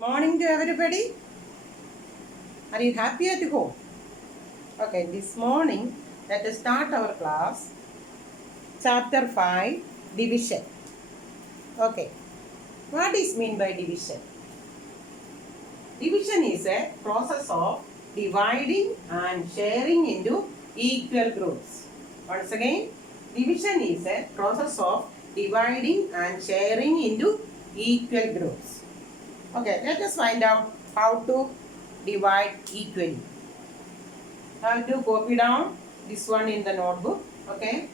Morning to everybody. Are you happy at home? Okay, this morning let us start our class. Chapter 5, Division. Okay, what is mean by division? Division is a process of dividing and sharing into equal groups. Once again, division is a process of dividing and sharing into equal groups. Okay, let us find out how to divide equally. Have to copy down this one in the notebook. Okay.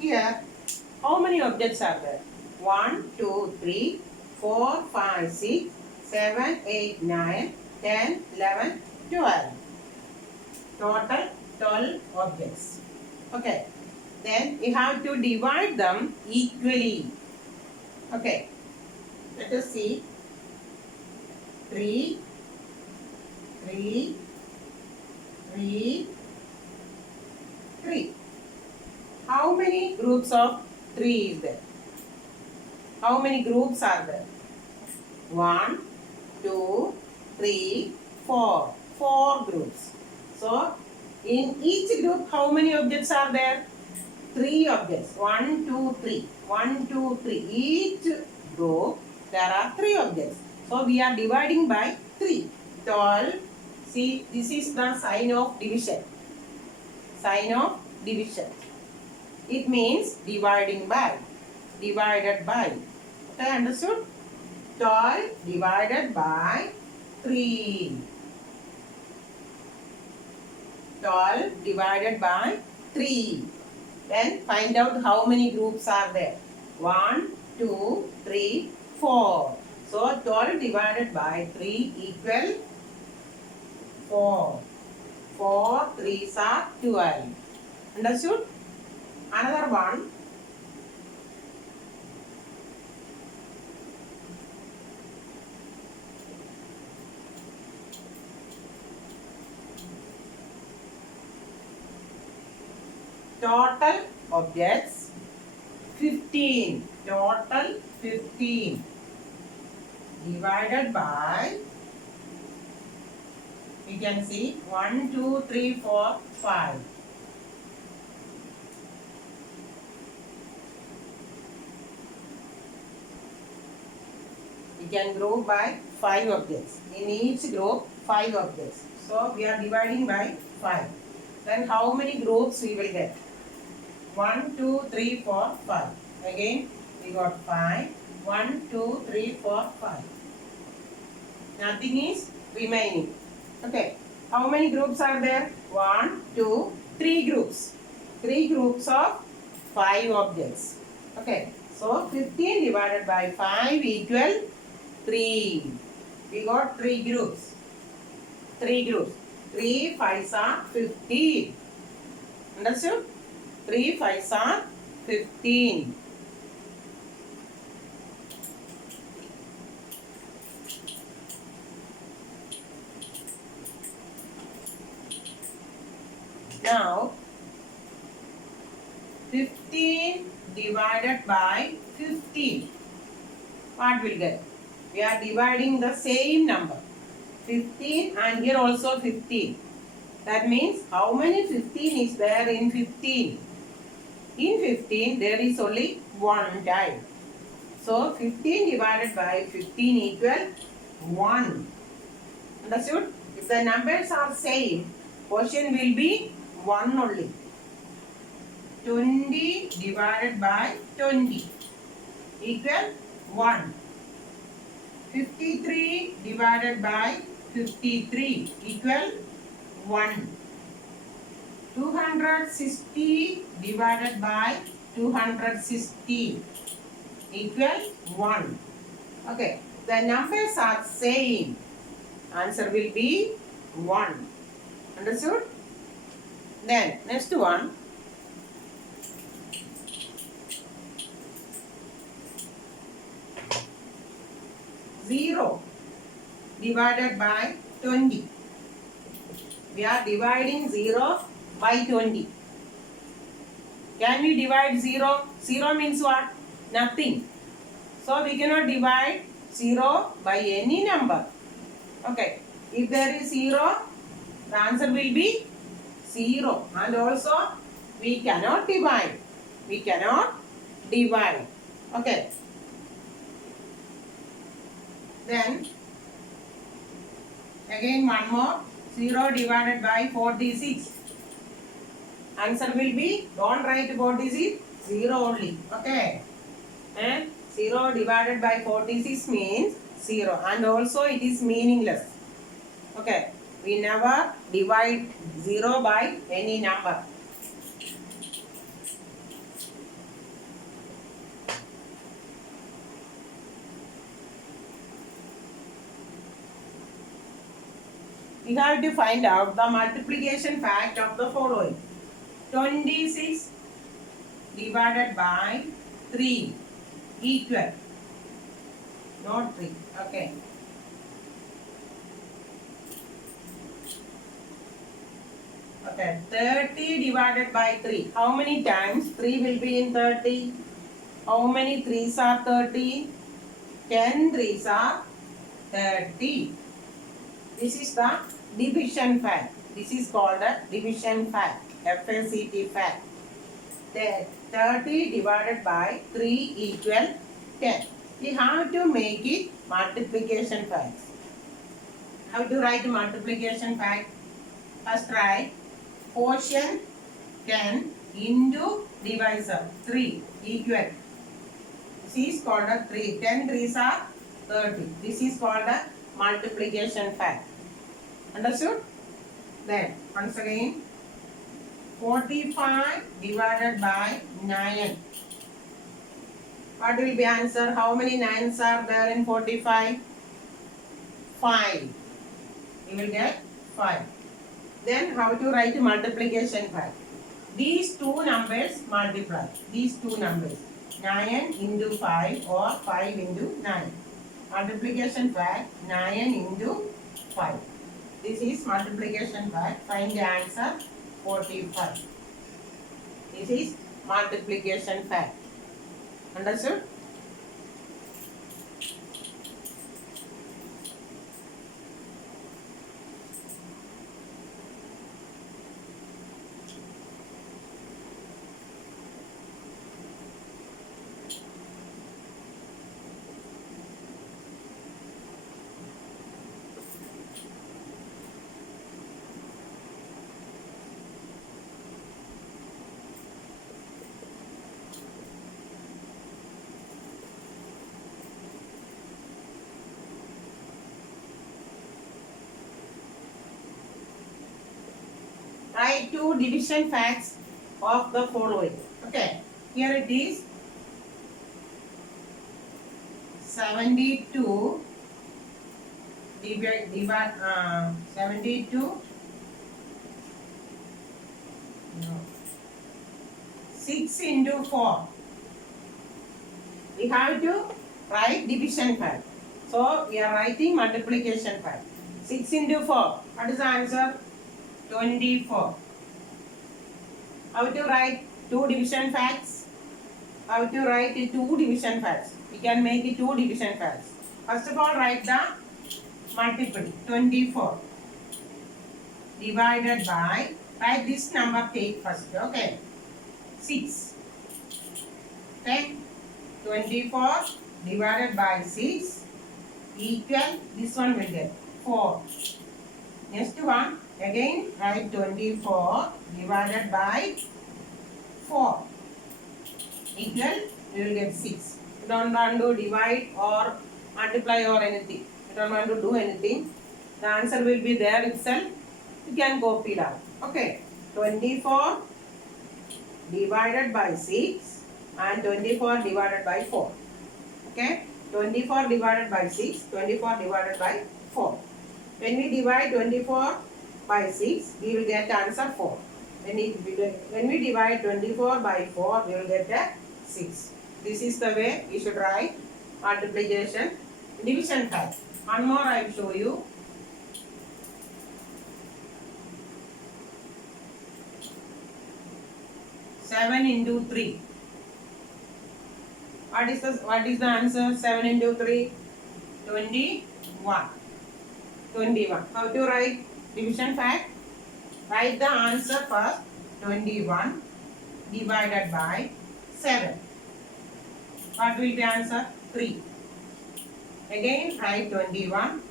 Here, how many objects are there? 1, 2, 3, 4, 5, 6, 7, 8, 9, 10, 11, 12. Total 12 objects. Okay. Then you have to divide them equally. Okay. Let us see. 3, 3, 3, 3. How many groups of 3 is there? How many groups are there? 1, 2, 3, 4. 4 groups. So, in each group, how many objects are there? 3 objects. 1, 2, 3. 1, 2, 3. Each group, there are 3 objects. So, we are dividing by 3. 12. See, this is the sign of division. Sign of division. It means dividing by. Divided by. Okay, understood? 12 divided by 3. 12 divided by 3. Then find out how many groups are there. 1, 2, 3, 4. So 12 divided by 3 equal 4. 4 3s are 12. Understood? Another one. Total objects 15. Total 15 divided by, we can see 1, 2, 3, 4, 5. We can group by 5 objects. In each group, 5 objects. So we are dividing by 5. Then how many groups we will get? 1, 2, 3, 4, 5. Again, we got 5. 1, 2, 3, 4, 5. Nothing is remaining. Okay. How many groups are there? 1, 2, 3 groups. 3 groups of 5 objects. Okay. So 15 divided by 5 equal 3. We got 3 groups. 3 groups. 3 5s are 15. Understood? 3 5s are 15. Now, 15 divided by 15. What will get? We are dividing the same number. 15 and here also 15. That means how many 15 is there in 15? In 15 there is only one time. So 15 divided by 15 equal 1. Understood? If the numbers are same, quotient will be 1 only. 20 divided by 20 equal 1. 53 divided by 53 equal 1. 260 divided by 260 equal 1. Okay, the numbers are same. Answer will be 1. Understood? Then, next one. 0 divided by 20. We are dividing 0 by 20. Can we divide 0? 0 means what? Nothing. So we cannot divide 0 by any number. Okay. If there is 0, the answer will be 0. And also we cannot divide. We cannot divide. Okay. Then again one more. 0 divided by 46. Answer will be, don't write 46, 0 only. Okay. And 0 divided by 46 means 0. And also it is meaningless. Okay. We never divide 0 by any number. We have to find out the multiplication fact of the following. 26 divided by 3 equal. Not 3. Okay. Okay. 30 divided by 3. How many times 3 will be in 30? How many 3s are 30? 10 3s are 30. This is the division fact. This is called a division fact. FACT fact. 30 divided by 3 equal 10. We have to make it multiplication facts. How to write multiplication fact? First write quotient 10 into divisor 3 equal. This is called a 3. 10 3s are 30. This is called a multiplication fact. Understood? Then once again 45 divided by 9. What will be answer? How many 9s are there in 45? 5. You will get 5. Then how to write multiplication fact? These two numbers multiply. These two numbers. 9 into 5 or 5 into 9. Multiplication fact 9 into 5. This is multiplication fact. Find the answer 45. This is multiplication fact. Understood? Write two division facts of the following. Okay, here it is 72 72 6 into 4. We have to write division fact. So we are writing multiplication fact. 6 into 4. What is the answer? 24. How to write two division facts? How to write two division facts? We can make it two division facts. First of all, write the multiple. 24 divided by, write this number, take first. Okay, 6. Okay, 24 divided by 6 equal, this one will get 4. Next one, again write 24 divided by 4 equal, you will get 6. You don't want to divide or multiply or anything. You don't want to do anything. The answer will be there itself. You can copy it out. Okay. 24 divided by 6 and 24 divided by 4. Okay. 24 divided by 6, 24 divided by 4. When we divide 24 by 6, we will get the answer 4. When we divide 24 by 4, we will get a 6. This is the way we should write multiplication Division fact. One more I will show you. Seven into 3. What is the answer? 7 into 3? 21. 21. How to write division fact? Write the answer first. 21 divided by 7. What will be answer? 3. Again write 21.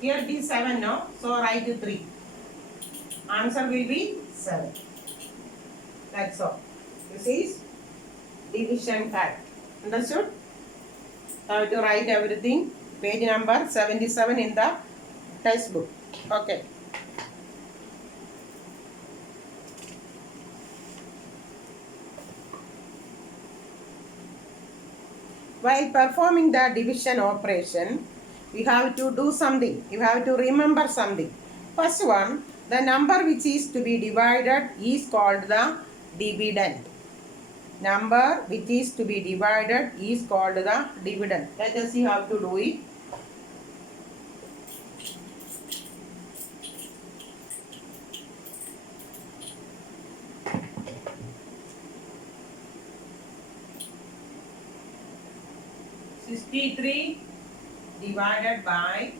Here it is 7 now. So write 3. Answer will be 7. That's all. This is division fact. Understood? How to write everything. Page number 77 in the textbook. Okay. While performing the division operation, we have to do something. You have to remember something. First one, the number which is to be divided is called the dividend. Number which is to be divided is called the dividend. Let us see how to do it. Sixty-three divided by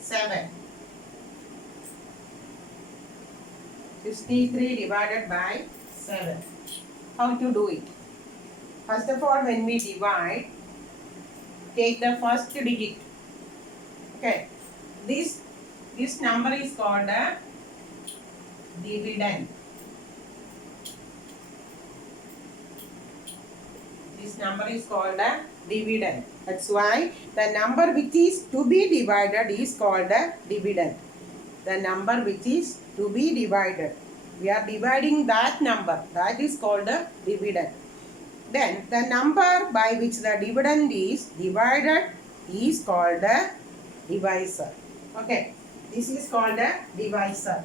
7. 63 divided by 7. How to do it? First of all, when we divide, take the first digit. Okay. This number is called a dividend. This number is called a dividend. That's why the number which is to be divided is called a dividend. The number which is to be divided. We are dividing that number. That is called a dividend. Then the number by which the dividend is divided is called a divisor. Okay. This is called a divisor.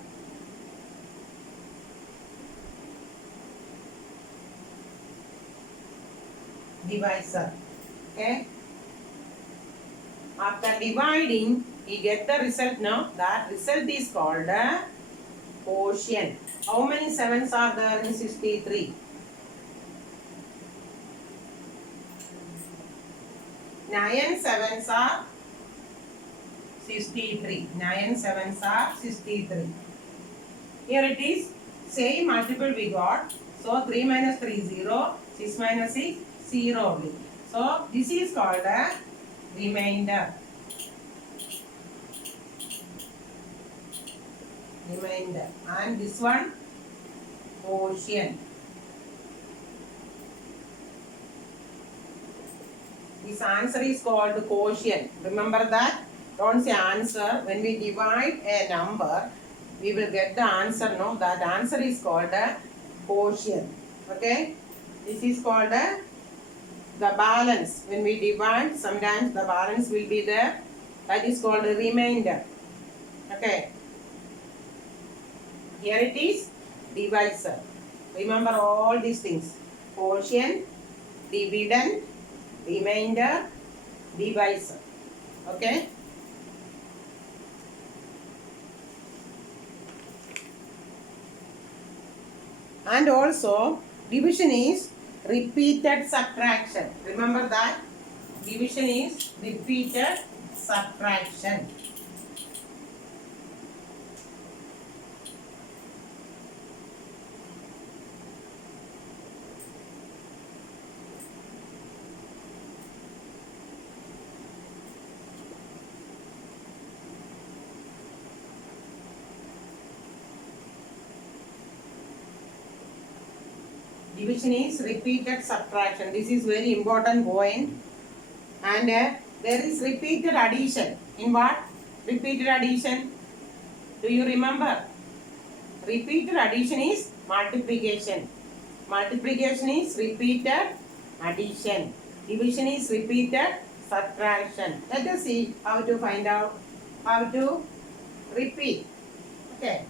Divisor. Okay. After dividing, we get the result now. That result is called a quotient. How many 7s are there in 63? 9 7s are 63. 9 7s are 63. Here it is. Same multiple we got. So 3 minus 3 is 0. 6 minus 6 0 only. So this is called a remainder. Remainder. And this one quotient. This answer is called quotient. Remember that? Don't say answer. When we divide a number, we will get the answer. No, that answer is called a quotient. Okay? This is called a the balance. When we divide, sometimes the balance will be there. That is called a remainder. Okay. Here it is divisor. Remember all these things. Quotient, dividend, remainder, divisor. Okay. And also division is repeated subtraction. Remember that? Division is repeated subtraction. Division is repeated subtraction. This is very important point. And there is repeated addition. In what? Repeated addition. Do you remember? Repeated addition is multiplication. Multiplication is repeated addition. Division is repeated subtraction. Let us see how to find out how to repeat. Okay.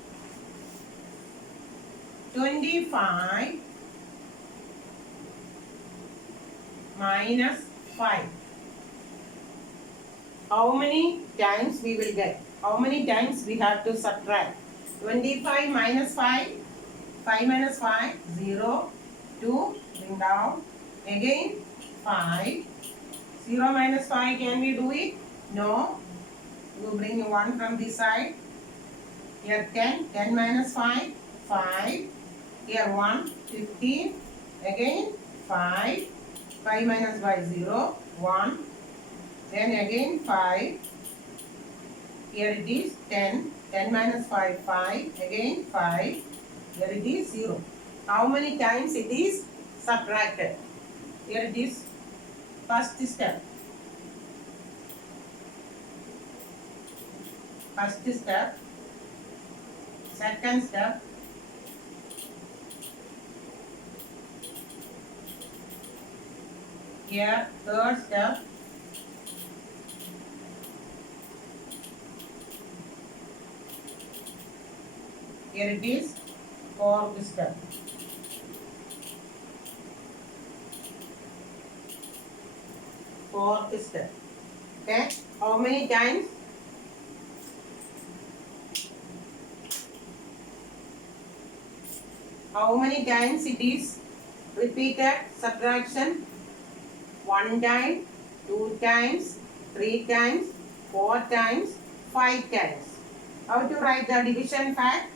25 minus 5. How many times we will get? How many times we have to subtract? 25 minus 5. 5 minus 5, 0. 2, bring down. Again, 5. 0 minus 5, can we do it? No. You bring 1 from this side. Here 10. 10 minus 5, 5. Here 1, 15. Again, 5. 5 minus 5, 0. 1. Then again 5. Here it is 10. 10 minus 5, 5. Again 5. Here it is 0. How many times it is subtracted? Here it is first step. First step. Second step. Here third step. Here it is fourth step. Fourth step. Okay. How many times? How many times it is repeated subtraction? 1 time, 2 times, 3 times, 4 times, 5 times. How to write the division fact?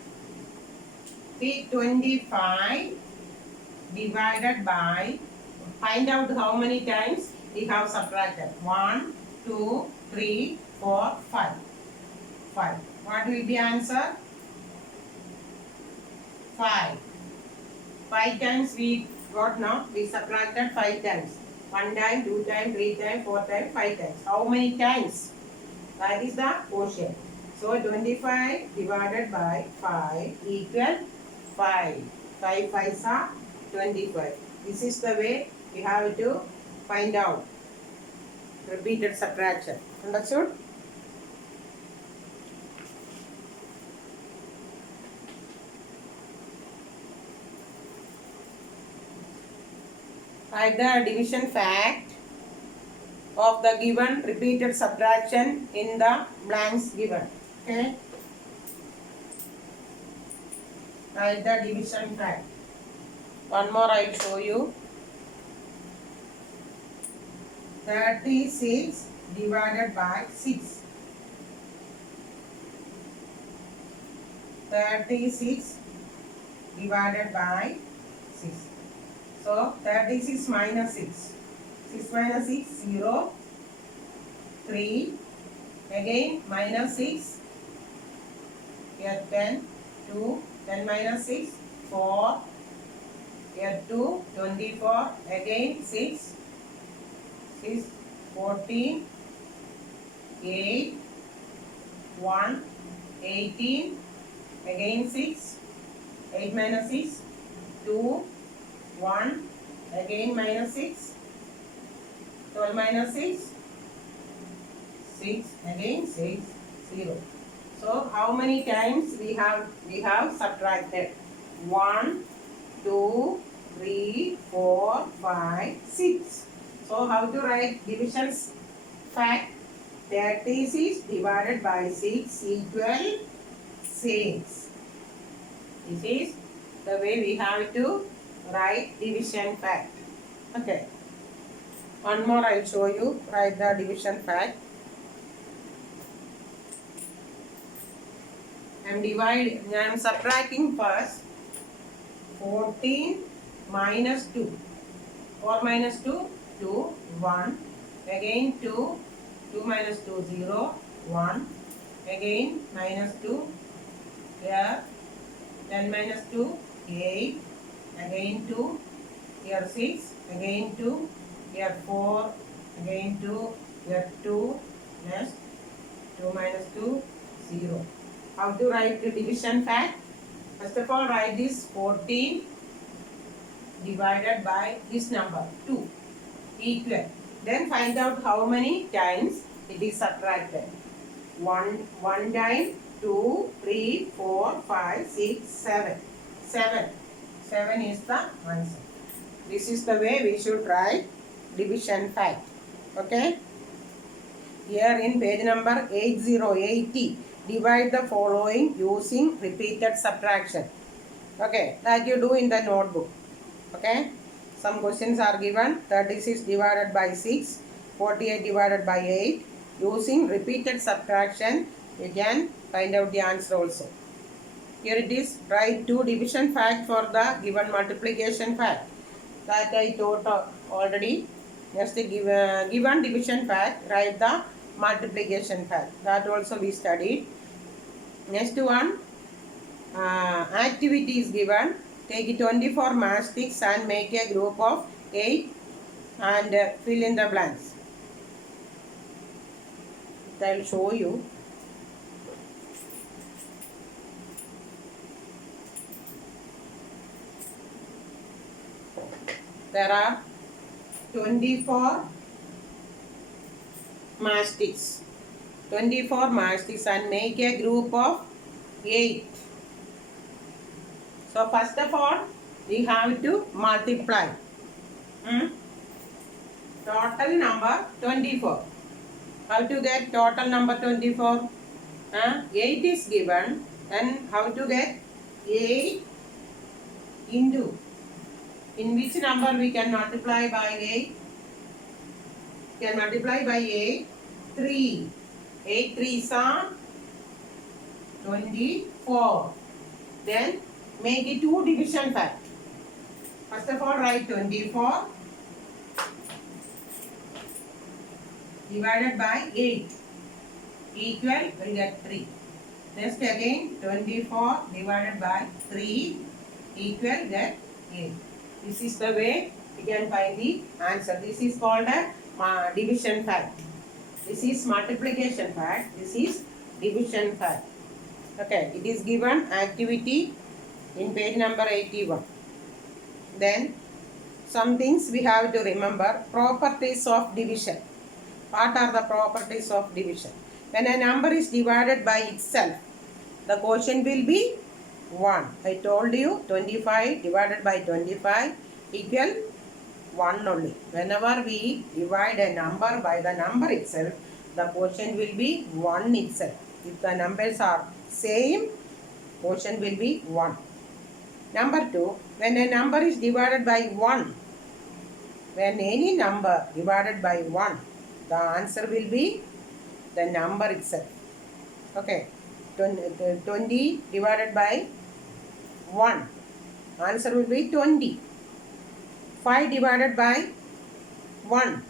325 divided by, find out how many times we have subtracted. 1, 2, 3, 4, 5. 5. What will be answer? 5. 5 times we got now. We subtracted 5 times. 1 time, 2 times, 3 times, 4 times, 5 times. How many times? That is the quotient. So 25 divided by 5 equal 5. 5 5s are 25. This is the way we have to find out repeated subtraction. Understood? Write the division fact of the given repeated subtraction in the blanks given. Okay. Write the division fact. One more I will show you. 36 divided by 6. 36 divided by 6. So 36 minus 6. 6 minus 6, 0. 3. Again minus 6. Here 10. 2. 10 minus 6. 4. Here 2. 24. Again 6. 6. 14. 8. 1. 18. Again 6. 8 minus 6. 2. 1. Again minus 6. 12 minus 6. 6. Again 6. 0. So how many times we have subtracted? 1, 2, 3, 4, 5, 6. So how to write divisions fact? 36 divided by 6 equal 6. This is the way we have to write division fact. Okay. One more I will show you. Write the division fact. I am subtracting first. 14 minus 2. 4 minus 2, 2, 1. Again 2. 2 minus 2, 0, 1. Again minus 2. Here 10 minus 2, 8. Again 2. Here 6. Again 2. Here 4. Again 2. Here 2. Next 2 minus 2, 0. How to write the division fact? First of all, write this 14 divided by this number 2 equal. Then find out how many times it is subtracted. 1 time, 2, 3, 4, 5, 6, 7. 7. 7 is the answer. This is the way we should write division fact. Okay. Here in page number 80, divide the following using repeated subtraction. Okay, that you do in the notebook. Okay, some questions are given. 36 divided by 6, 48 divided by 8. Using repeated subtraction, you can find out the answer also. Here it is, write two division fact for the given multiplication fact. That I taught already. Just given division fact, write the multiplication fact. That also we studied. Next one, activity is given. Take 24 matchsticks and make a group of 8 and fill in the blanks. I will show you. There are 24 matchsticks. 24 matchsticks and make a group of 8. So first of all, we have to multiply. Total number 24. How to get total number 24? 8 is given, and how to get 8 into. In which number we can multiply by 8? We can multiply by 8. 3. 8 3s are 24. Then make it two division fact. First of all, write 24 divided by 8 equal, will get 3. Next again 24 divided by 3 equal, get 8. This is the way we can find the answer. This is called a division fact. This is multiplication fact. This is division fact. Okay, it is given activity in page number 81. Then some things we have to remember. Properties of division. What are the properties of division? When a number is divided by itself, the quotient will be 1. I told you 25 divided by 25 equal 1 only. Whenever we divide a number by the number itself, the quotient will be 1 itself. If the numbers are same, quotient will be 1. Number 2, when a number is divided by 1, when any number divided by 1, the answer will be the number itself. Okay, 20 divided by 1, answer will be 20. 5 divided by 1,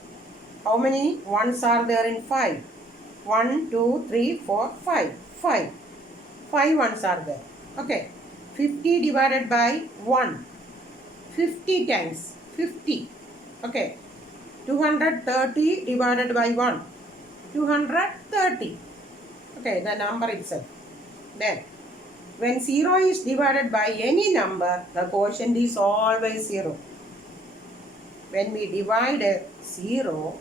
how many ones are there in 5? 1, 2, 3, 4, 5. 5. 5 ones are there. Okay, 50 divided by 1, 50 times 50. Okay, 230 divided by 1, 230. Okay, the number itself. Then, when 0 is divided by any number, the quotient is always 0. When we divide 0,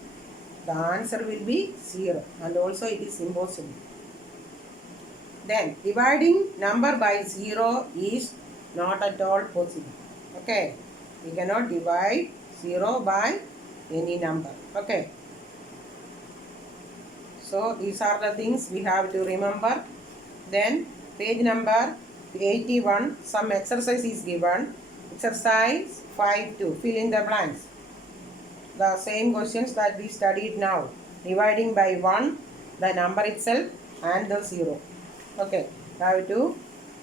the answer will be 0, and also it is impossible. Then, dividing number by 0 is not at all possible. Okay, we cannot divide 0 by any number. Okay, so these are the things we have to remember. Then page number 81, some exercise is given. Exercise 5.2, fill in the blanks. The same questions that we studied now. Dividing by 1, the number itself and the 0. Okay, have to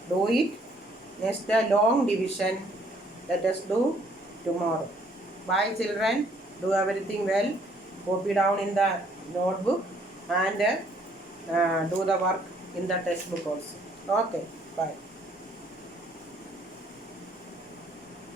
do it. Next, the long division. Let us do tomorrow. Bye children. Do everything well. Copy down in the notebook and do the work in the textbook also. Okay, bye.